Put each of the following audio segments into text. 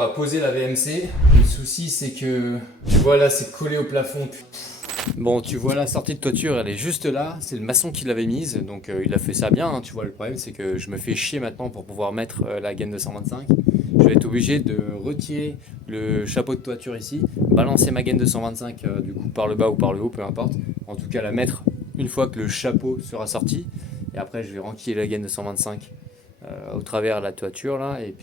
On va poser la VMC. Le souci c'est que, tu vois là c'est collé au plafond. Bon, tu vois la sortie de toiture, elle est juste là. C'est le maçon qui l'avait mise, donc il a fait ça bien, hein, tu vois. Le problème c'est que je me fais chier maintenant pour pouvoir mettre la gaine de 125. Je vais être obligé de retirer le chapeau de toiture ici, balancer ma gaine de 125 du coup par le bas ou par le haut, peu importe. En tout cas la mettre une fois que le chapeau sera sorti. Et après je vais renquiller la gaine de 125 au travers de la toiture là, et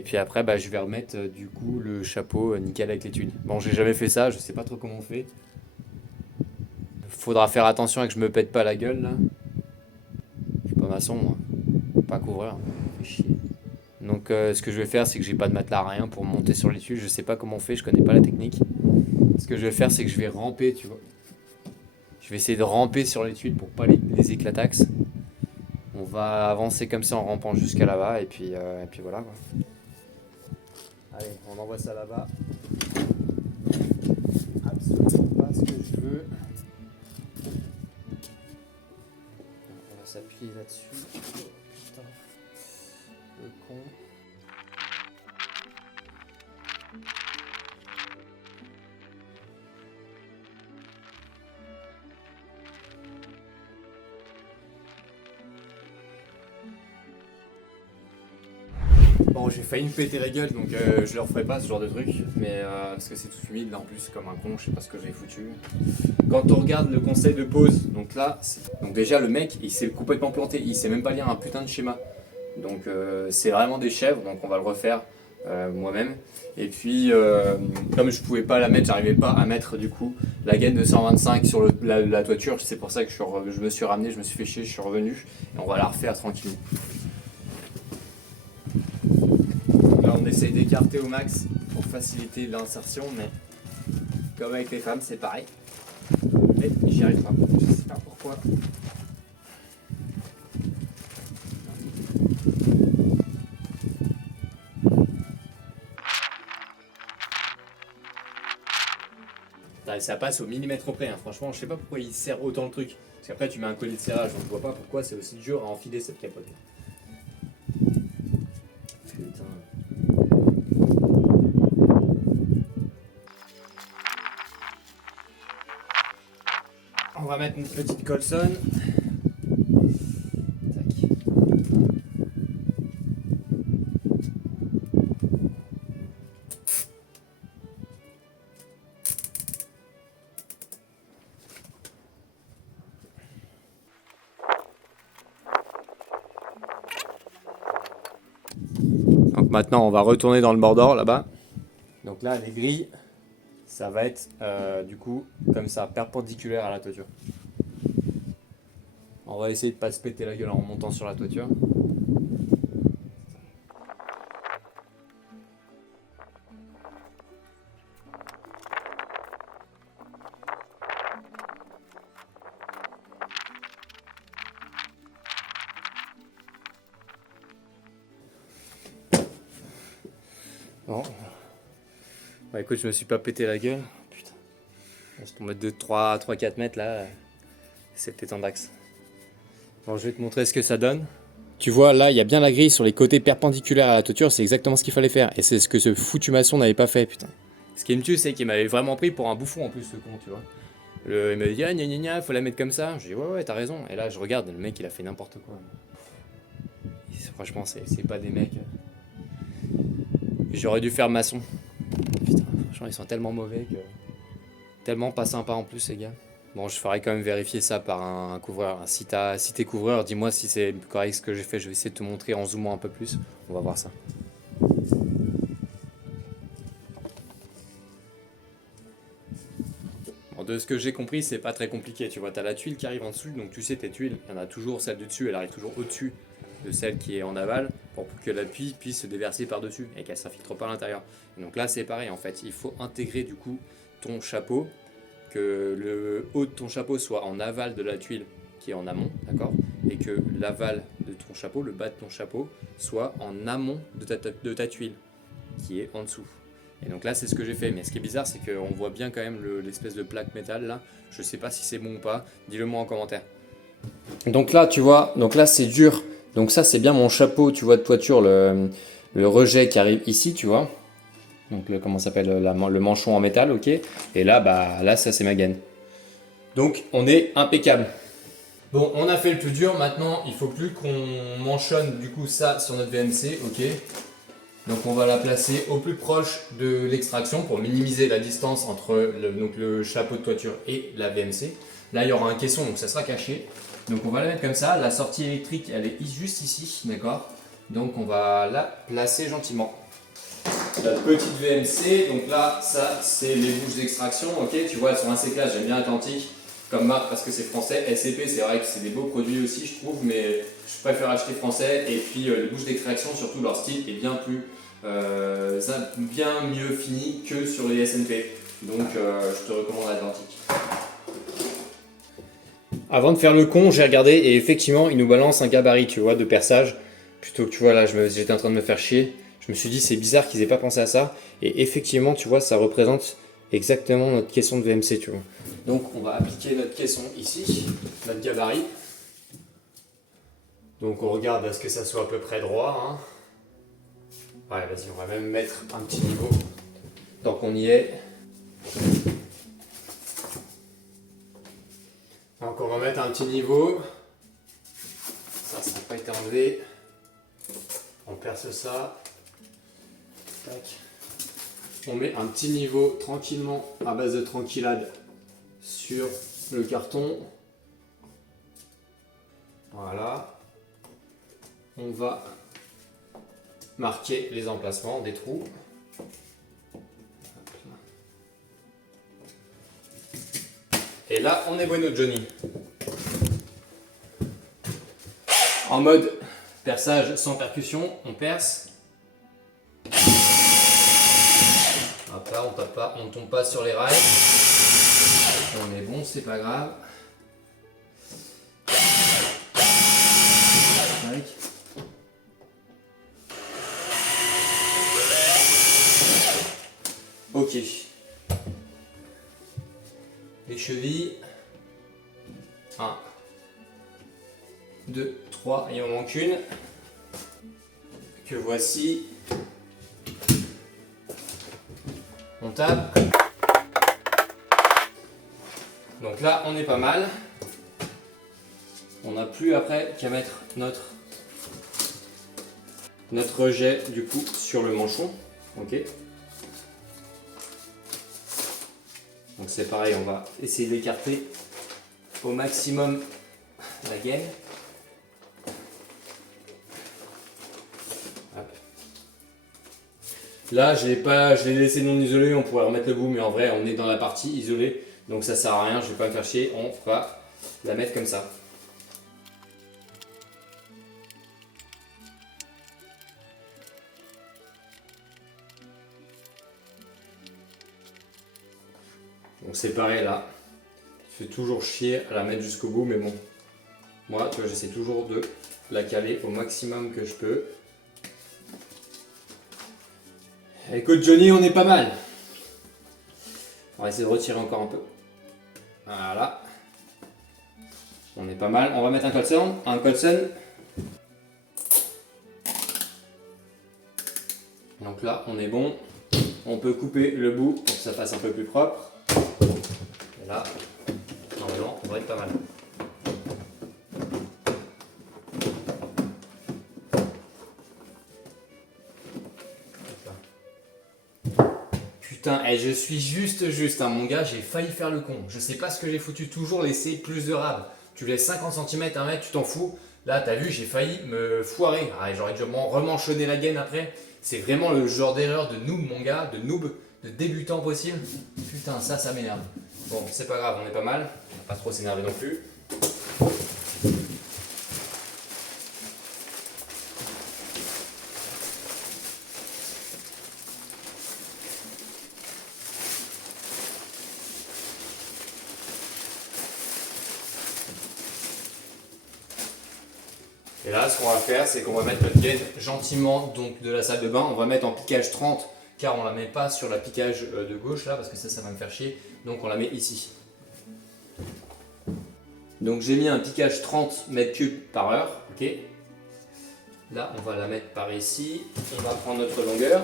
puis après, bah, je vais remettre du coup le chapeau nickel avec les tuiles. Bon, j'ai jamais fait ça, je sais pas trop comment on fait. Faudra faire attention et que je me pète pas la gueule là. Je suis pas maçon moi, pas couvreur. Fait chier. Donc ce que je vais faire, c'est que j'ai pas de matelas rien pour monter sur les tuiles. Je sais pas comment on fait, je connais pas la technique. Ce que je vais faire, c'est que je vais ramper, tu vois. Je vais essayer de ramper sur les tuiles pour pas les éclataxes. On va avancer comme ça en rampant jusqu'à là-bas et puis voilà quoi. Allez, on envoie ça là-bas. Absolument pas ce que je veux. On va s'appuyer là-dessus. Oh, putain. Le con. Bon, j'ai failli me péter la gueule, donc je leur ferai pas ce genre de truc, mais parce que c'est tout humide là en plus, comme un con, je sais pas ce que j'ai foutu. Quand on regarde le conseil de pose, donc là, donc déjà le mec, il s'est complètement planté, il sait même pas lire un putain de schéma. Donc c'est vraiment des chèvres, donc on va le refaire moi-même. Et puis, comme je pouvais pas la mettre, j'arrivais pas à mettre du coup la gaine de 125 sur la toiture, c'est pour ça que je me suis ramené, je me suis fait chier, je suis revenu, et on va la refaire tranquille. Là, on essaye d'écarter au max pour faciliter l'insertion, mais comme avec les femmes, c'est pareil. Mais j'y arrive pas, je sais pas pourquoi. Ça passe au millimètre près, hein. Franchement, je sais pas pourquoi il serre autant le truc. Parce qu'après, tu mets un collier de serrage, donc je vois pas pourquoi c'est aussi dur à enfiler cette capote. Putain. On va mettre une petite colsonne. Tac. Donc maintenant, on va retourner dans le bordor là-bas. Donc là, les grilles, ça va être du coup comme ça, perpendiculaire à la toiture. On va essayer de pas se péter la gueule en montant sur la toiture. Bon. Bah écoute, je me suis pas pété la gueule. Putain. Je suis tombé de 3-4 mètres là. C'était en d'axe. Bon, je vais te montrer ce que ça donne. Tu vois, là, il y a bien la grille sur les côtés perpendiculaires à la toiture. C'est exactement ce qu'il fallait faire. Et c'est ce que ce foutu maçon n'avait pas fait, putain. Ce qui me tue, c'est qu'il m'avait vraiment pris pour un bouffon en plus, ce con, tu vois. Il m'a dit, ah, gna gna gna, faut la mettre comme ça. Je dis, ouais, ouais, t'as raison. Et là, je regarde, le mec, il a fait n'importe quoi. Franchement, c'est pas des mecs. J'aurais dû faire maçon. Putain, franchement, ils sont tellement mauvais que. Tellement pas sympa en plus, ces gars. Bon, je ferai quand même vérifier ça par un couvreur. Si t'es couvreur, dis-moi si c'est correct ce que j'ai fait. Je vais essayer de te montrer en zoomant un peu plus. On va voir ça. Bon, de ce que j'ai compris, c'est pas très compliqué. Tu vois, t'as la tuile qui arrive en dessous, donc tu sais tes tuiles. Il y en a toujours celle de dessus, elle arrive toujours au-dessus de celle qui est en aval pour que la pluie puisse se déverser par-dessus et qu'elle s'infiltre pas à l'intérieur. Donc là, c'est pareil en fait. Il faut intégrer du coup ton chapeau, que le haut de ton chapeau soit en aval de la tuile qui est en amont, d'accord, et que l'aval de ton chapeau, le bas de ton chapeau, soit en amont de ta tuile qui est en dessous. Et donc là, c'est ce que j'ai fait. Mais ce qui est bizarre, c'est qu'on voit bien quand même l'espèce de plaque métal là. Je sais pas si c'est bon ou pas. Dis-le moi en commentaire. Donc là, tu vois, donc là c'est dur. Donc ça, c'est bien mon chapeau, tu vois, de toiture, le rejet qui arrive ici, tu vois. Donc comment ça s'appelle, le manchon en métal, ok. Et là, bah là, ça c'est ma gaine. Donc on est impeccable. Bon, on a fait le plus dur. Maintenant, il faut plus qu'on manchonne du coup ça sur notre VMC, ok. Donc on va la placer au plus proche de l'extraction pour minimiser la distance entre le chapeau de toiture et la VMC. Là, il y aura un caisson, donc ça sera caché. Donc on va la mettre comme ça. La sortie électrique, elle est juste ici, d'accord. Donc on va la placer gentiment. La petite VMC, donc là, ça c'est les bouches d'extraction, ok. Tu vois, elles sont assez classes, j'aime bien Atlantique comme marque parce que c'est français. SCP, c'est vrai que c'est des beaux produits aussi, je trouve, mais je préfère acheter français. Et puis les bouches d'extraction, surtout leur style est bien bien mieux fini que sur les SNP. Donc je te recommande Atlantique. Avant de faire le con, j'ai regardé et effectivement, il nous balance un gabarit, tu vois, de perçage. Plutôt que tu vois, là, j'étais en train de me faire chier. Je me suis dit, c'est bizarre qu'ils aient pas pensé à ça. Et effectivement, tu vois, ça représente exactement notre caisson de VMC, tu vois. Donc, on va appliquer notre caisson ici, notre gabarit. Donc, on regarde à ce que ça soit à peu près droit. Hein. Ouais, vas-y, on va même mettre un petit niveau. Tant qu'on y est. Donc, on va mettre un petit niveau. Ça n'a pas été enlevé. On perce ça. Tac. On met un petit niveau tranquillement à base de tranquillade sur le carton. Voilà. On va marquer les emplacements des trous. Et là, on est bueno Johnny. En mode perçage sans percussion, on perce. Hop là, on tape pas, on ne tombe pas sur les rails. On est bon, c'est pas grave. Ok. Les chevilles. 1, 2, 3, il en manque une. Que voici. On tape. Donc là, on est pas mal. On n'a plus après qu'à mettre notre rejet du coup sur le manchon. Ok. Donc c'est pareil, on va essayer d'écarter au maximum la gaine. Hop. Là, je l'ai laissé non isolé, on pourrait remettre le bout, mais en vrai, on est dans la partie isolée, donc ça sert à rien, je vais pas me faire chier, on va la mettre comme ça. Donc c'est pareil là, je fais toujours chier à la mettre jusqu'au bout, mais bon, moi, tu vois, j'essaie toujours de la caler au maximum que je peux. Écoute Johnny, on est pas mal. On va essayer de retirer encore un peu. Voilà. On est pas mal. On va mettre un Colson. Donc là, on est bon. On peut couper le bout pour que ça fasse un peu plus propre. Et là, normalement, on va être pas mal. Putain, je suis juste, hein, mon gars, j'ai failli faire le con. Je sais pas ce que j'ai foutu, toujours laisser plus de rab. Tu laisses 50 cm, 1 mètre, tu t'en fous. Là, t'as vu, j'ai failli me foirer. Ah, j'aurais dû remanchonner la gaine après. C'est vraiment le genre d'erreur de noob, mon gars, de noob, de débutant possible. Putain, ça m'énerve. Bon, c'est pas grave, on est pas mal. On va pas trop s'énerver non plus. Et là, ce qu'on va faire, c'est qu'on va mettre notre gaine gentiment donc, de la salle de bain. On va mettre en piquage 30, car on ne la met pas sur la piquage de gauche, là, parce que ça va me faire chier. Donc on la met ici. Donc j'ai mis un piquage 30 mètres cubes par heure, ok. Là, on va la mettre par ici. On va prendre notre longueur.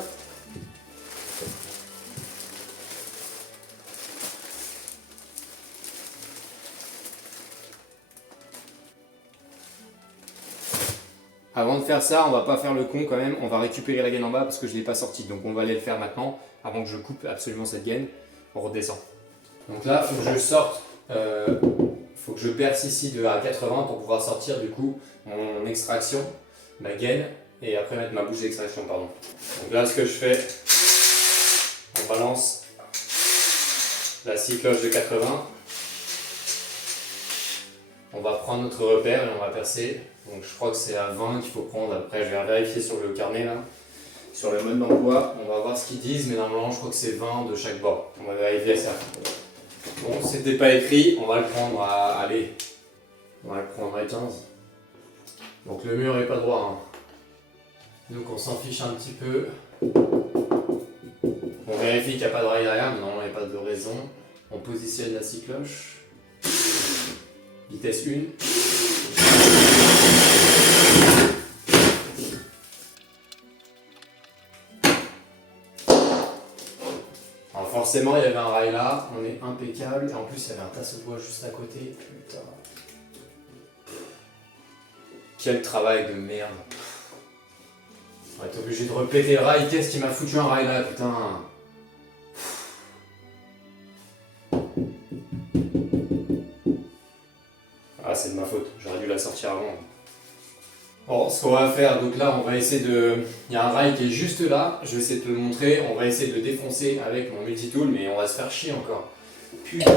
Avant de faire ça, on va pas faire le con quand même. On va récupérer la gaine en bas parce que je ne l'ai pas sortie. Donc on va aller le faire maintenant avant que je coupe absolument cette gaine. On redescend. Donc là, il faut que je sorte. Faut que je perce ici de à 80 pour pouvoir sortir du coup mon extraction, ma gaine, et après mettre ma bouche d'extraction, pardon. Donc là, ce que je fais, on balance la scie cloche de 80. On va prendre notre repère et on va percer. Donc je crois que c'est à 20 qu'il faut prendre. Après, je vais vérifier sur le carnet là, sur le mode d'emploi. On va voir ce qu'ils disent, mais normalement, je crois que c'est 20 de chaque bord. On va vérifier ça. Bon, c'était pas écrit, on va le prendre à, allez, on va le prendre à 15. Donc le mur est pas droit, hein. Donc on s'en fiche un petit peu. On vérifie qu'il n'y a pas de rail derrière, mais normalement il n'y a pas de raison. On positionne la scie cloche. Vitesse 1. Alors forcément il y avait un rail là, on est impeccable. Et en plus il y avait un tasse de bois juste à côté. Putain. Quel travail de merde. On va être obligé de repéter le rail. Qu'est-ce qui m'a foutu un rail là, putain. Ah, c'est de ma faute. J'aurais dû la sortir avant. Bon, ce qu'on va faire, donc là, on va essayer de... Il y a un rail qui est juste là. Je vais essayer de te le montrer. On va essayer de le défoncer avec mon multitool, mais on va se faire chier encore. Putain.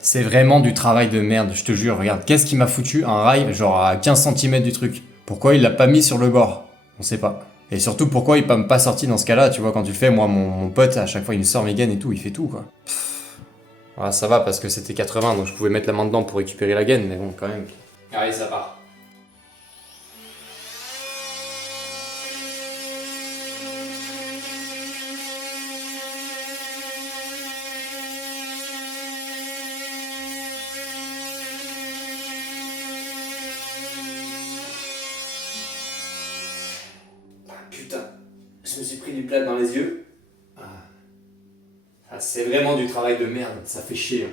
C'est vraiment du travail de merde, je te jure. Regarde, qu'est-ce qui m'a foutu un rail genre à 15 cm du truc? Pourquoi il l'a pas mis sur le bord? On sait pas. Et surtout, pourquoi il m'a pas sorti dans ce cas-là? Tu vois, quand tu le fais, moi, mon pote, à chaque fois, il me sort mes gaines et tout, il fait tout, quoi. Ah, ça va, parce que c'était 80, donc je pouvais mettre la main dedans pour récupérer la gaine, mais bon, quand même. Allez, ça part. Ah, putain, je me suis pris du plat dans les yeux. Ah, c'est vraiment du travail de merde, ça fait chier. Hein.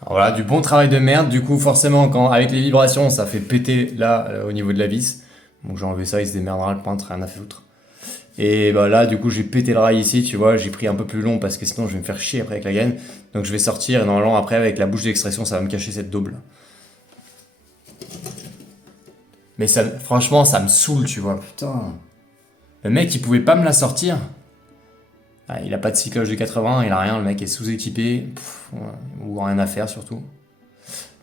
Alors voilà, du bon travail de merde. Du coup, forcément, avec les vibrations, ça fait péter là, au niveau de la vis. Donc j'ai enlevé ça, il se démerdera le peintre, rien à foutre. Et bah là, du coup, j'ai pété le rail ici, tu vois. J'ai pris un peu plus long parce que sinon, je vais me faire chier après avec la gaine. Donc je vais sortir et normalement, après, avec la bouche d'extraction, ça va me cacher cette daube là. Mais ça, franchement, ça me saoule, tu vois. Putain. Le mec, il pouvait pas me la sortir. Ah, il a pas de scie cloche de 80, il a rien, le mec est sous-équipé. Ouais, ou rien à faire surtout.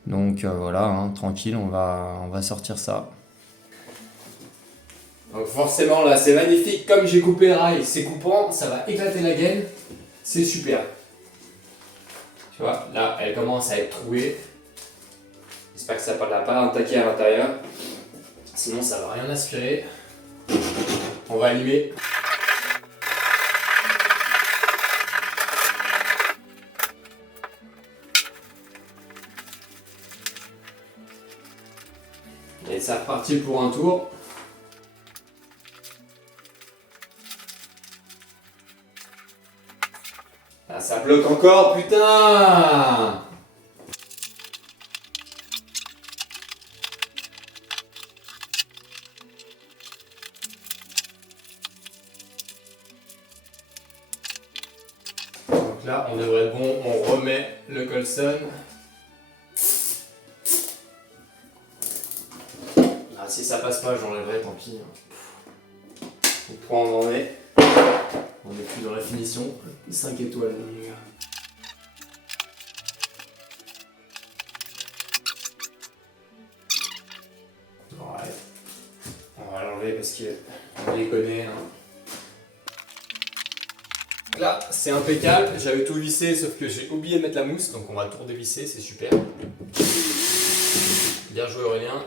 Donc voilà, hein, tranquille, on va sortir ça. Donc forcément là c'est magnifique, comme j'ai coupé le rail, c'est coupant, ça va éclater la gaine, c'est super. Tu vois, là elle commence à être trouée. J'espère que ça ne l'a pas attaqué à l'intérieur. Sinon ça va rien aspirer. On va allumer. Et c'est reparti pour un tour. Ah, ça bloque encore, putain! Donc là, on devrait être bon, on remet le Colson. Ah, si ça passe pas, j'enlèverai, tant pis. Donc point on en est. On n'est plus dans la finition. 5 étoiles, mon gars. Ouais. On va l'enlever parce qu'on les connaît. Hein. Là, c'est impeccable. J'avais tout vissé, sauf que j'ai oublié de mettre la mousse. Donc on va tout redévisser, c'est super. Bien joué Aurélien.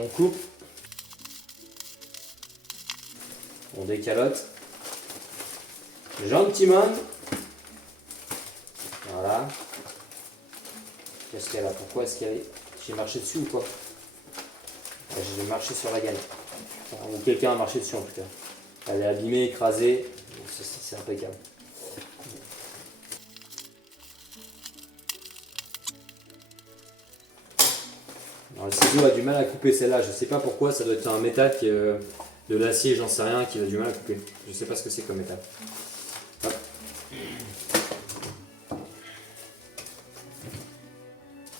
On coupe. On décalote. Gentiment. Voilà. Qu'est-ce qu'elle a? Pourquoi est-ce qu'elle est... J'ai marché dessus ou quoi? J'ai marché sur la gaine. Ou quelqu'un a marché dessus en tout cas. Elle est abîmée, écrasée. C'est impeccable. Alors, le ciseau a du mal à couper celle-là. Je sais pas pourquoi. Ça doit être un métal qui est de l'acier, j'en sais rien, qui a du mal à couper. Je sais pas ce que c'est comme métal. Hop.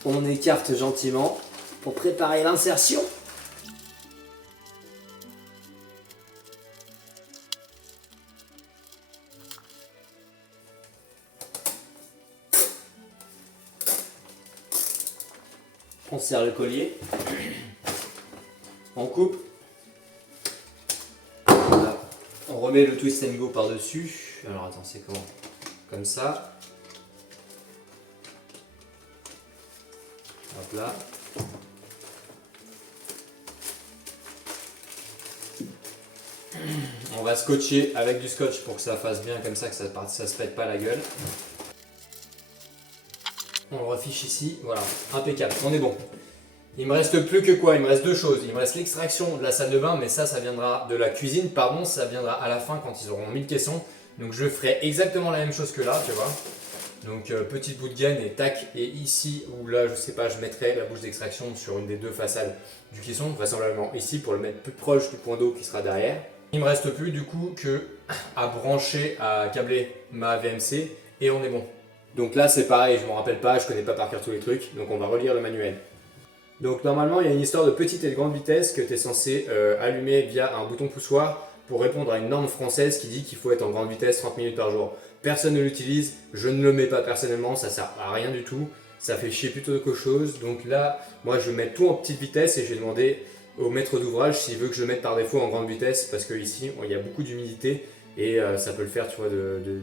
On écarte gentiment pour préparer l'insertion. On serre le collier. On coupe. Voilà. On remet le twist and go par-dessus. Alors attends, c'est comment? Comme ça. Hop là. On va scotcher avec du scotch pour que ça fasse bien comme ça, que ça se pète pas la gueule. On le refiche ici, voilà, impeccable, on est bon. Il me reste plus que quoi? Il me reste deux choses. Il me reste l'extraction de la salle de bain, mais ça viendra de la cuisine, pardon, ça viendra à la fin quand ils auront mis le caisson. Donc je ferai exactement la même chose que là, tu vois. Donc petit bout de gaine et tac, et ici où là je sais pas, je mettrai la bouche d'extraction sur une des deux façades du caisson, vraisemblablement ici pour le mettre plus proche du point d'eau qui sera derrière. Il me reste plus du coup que à brancher, à câbler ma VMC et on est bon. Donc là c'est pareil, je ne me rappelle pas, je connais pas par cœur tous les trucs, donc on va relire le manuel. Donc normalement il y a une histoire de petite et de grande vitesse que tu es censé allumer via un bouton poussoir pour répondre à une norme française qui dit qu'il faut être en grande vitesse 30 minutes par jour. Personne ne l'utilise, je ne le mets pas personnellement, ça sert à rien du tout, ça fait chier plutôt qu'autre chose. Donc là, moi je mets tout en petite vitesse et j'ai demandé au maître d'ouvrage s'il veut que je le mette par défaut en grande vitesse parce qu'ici il y a beaucoup d'humidité et ça peut le faire, tu vois,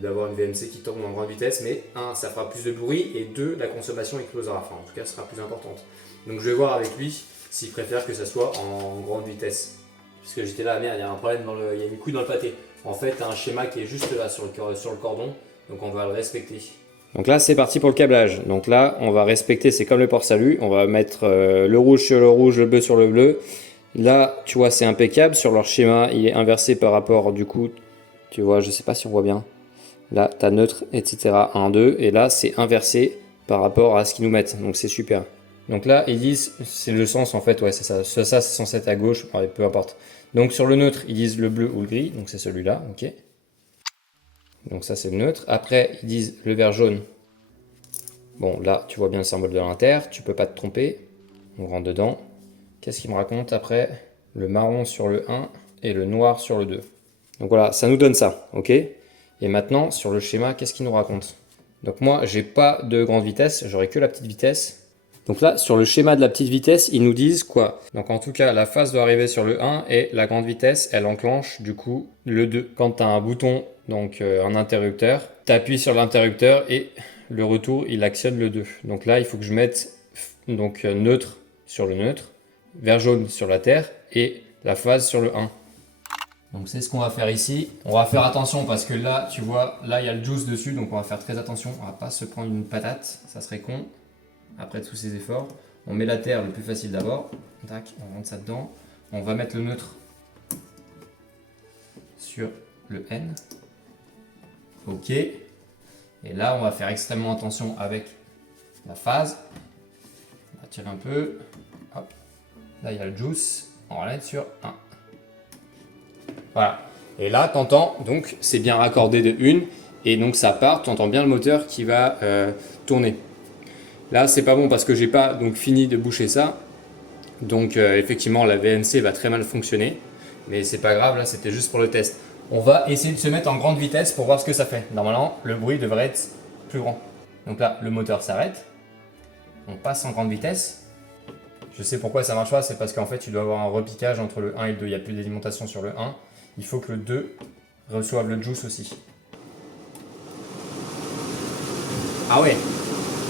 d'avoir une VMC qui tourne en grande vitesse, mais un, ça fera plus de bruit et deux, la consommation explosera, enfin en tout cas sera plus importante. Donc je vais voir avec lui s'il préfère que ça soit en grande vitesse. Parce que j'étais là, merde, il y a un problème, il y a une couille dans le pâté. En fait, tu as un schéma qui est juste là sur le cordon, donc on va le respecter. Donc là, c'est parti pour le câblage. Donc là, on va respecter, c'est comme le port-salut, on va mettre le rouge sur le rouge, le bleu sur le bleu. Là, tu vois, c'est impeccable. Sur leur schéma, il est inversé par rapport, du coup, tu vois, je sais pas si on voit bien. Là, tu as neutre, etc. 1, 2. Et là, c'est inversé par rapport à ce qu'ils nous mettent. Donc, c'est super. Donc là, ils disent, c'est le sens en fait, ouais, c'est ça. Ça, c'est censé être à gauche, ouais, peu importe. Donc sur le neutre, ils disent le bleu ou le gris, donc c'est celui-là, ok. Donc ça, c'est le neutre. Après, ils disent le vert jaune. Bon, là, tu vois bien le symbole de l'inter, tu peux pas te tromper. On rentre dedans. Qu'est-ce qu'il me raconte après? Le marron sur le 1 et le noir sur le 2. Donc voilà, ça nous donne ça, ok. Et maintenant, sur le schéma, qu'est-ce qu'il nous raconte? Donc moi, j'ai pas de grande vitesse, j'aurai que la petite vitesse. Donc là, sur le schéma de la petite vitesse, ils nous disent quoi? Donc en tout cas, la phase doit arriver sur le 1 et la grande vitesse, elle enclenche du coup le 2. Quand tu as un bouton, donc un interrupteur, tu appuies sur l'interrupteur et le retour, il actionne le 2. Donc là, il faut que je mette donc neutre sur le neutre, vert jaune sur la terre et la phase sur le 1. Donc c'est ce qu'on va faire ici. On va faire attention parce que là, tu vois, là il y a le juice dessus, donc on va faire très attention. On va pas se prendre une patate, ça serait con. Après tous ces efforts, on met la terre le plus facile d'abord. Tac, on rentre ça dedans. On va mettre le neutre sur le N. Ok. Et là, on va faire extrêmement attention avec la phase. On va tirer un peu. Hop. Là, il y a le juice. On va la mettre sur 1. Voilà. Et là, t'entends, donc c'est bien raccordé de 1. Et donc ça part, t'entends bien le moteur qui va tourner. Là, c'est pas bon parce que j'ai pas donc fini de boucher ça. Donc effectivement, la VMC va très mal fonctionner. Mais c'est pas grave, là, c'était juste pour le test. On va essayer de se mettre en grande vitesse pour voir ce que ça fait. Normalement, le bruit devrait être plus grand. Donc là, le moteur s'arrête. On passe en grande vitesse. Je sais pourquoi ça marche pas, c'est parce qu'en fait, tu dois avoir un repiquage entre le 1 et le 2. Il n'y a plus d'alimentation sur le 1. Il faut que le 2 reçoive le juice aussi. Ah ouais.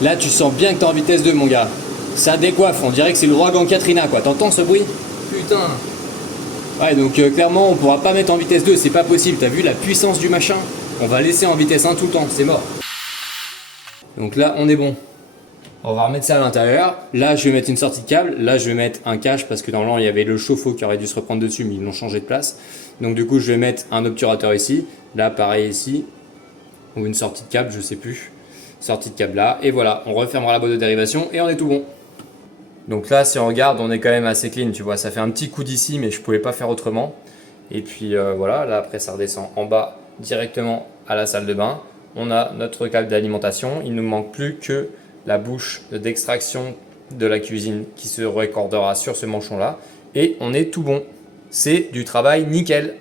Là, tu sens bien que tu es en vitesse 2, mon gars. Ça décoiffe, on dirait que c'est l'ouragan Katrina, quoi. T'entends ce bruit? putain. Ouais, donc clairement, on pourra pas mettre en vitesse 2, c'est pas possible. T'as vu la puissance du machin? On va laisser en vitesse 1 tout le temps, c'est mort. Donc là, on est bon. On va remettre ça à l'intérieur. Là, je vais mettre une sortie de câble. Là, je vais mettre un cache parce que normalement, il y avait le chauffe-eau qui aurait dû se reprendre dessus, mais ils l'ont changé de place. Donc du coup, je vais mettre un obturateur ici. Là, pareil ici. Ou une sortie de câble, je sais plus. Sortie de câble là. Et voilà, on refermera la boîte de dérivation et on est tout bon. Donc là, si on regarde, on est quand même assez clean. Tu vois, ça fait un petit coup d'ici, mais je pouvais pas faire autrement. Et puis voilà, là après, ça redescend en bas directement à la salle de bain. On a notre câble d'alimentation. Il ne nous manque plus que la bouche d'extraction de la cuisine qui se raccordera sur ce manchon là et on est tout bon. C'est du travail nickel.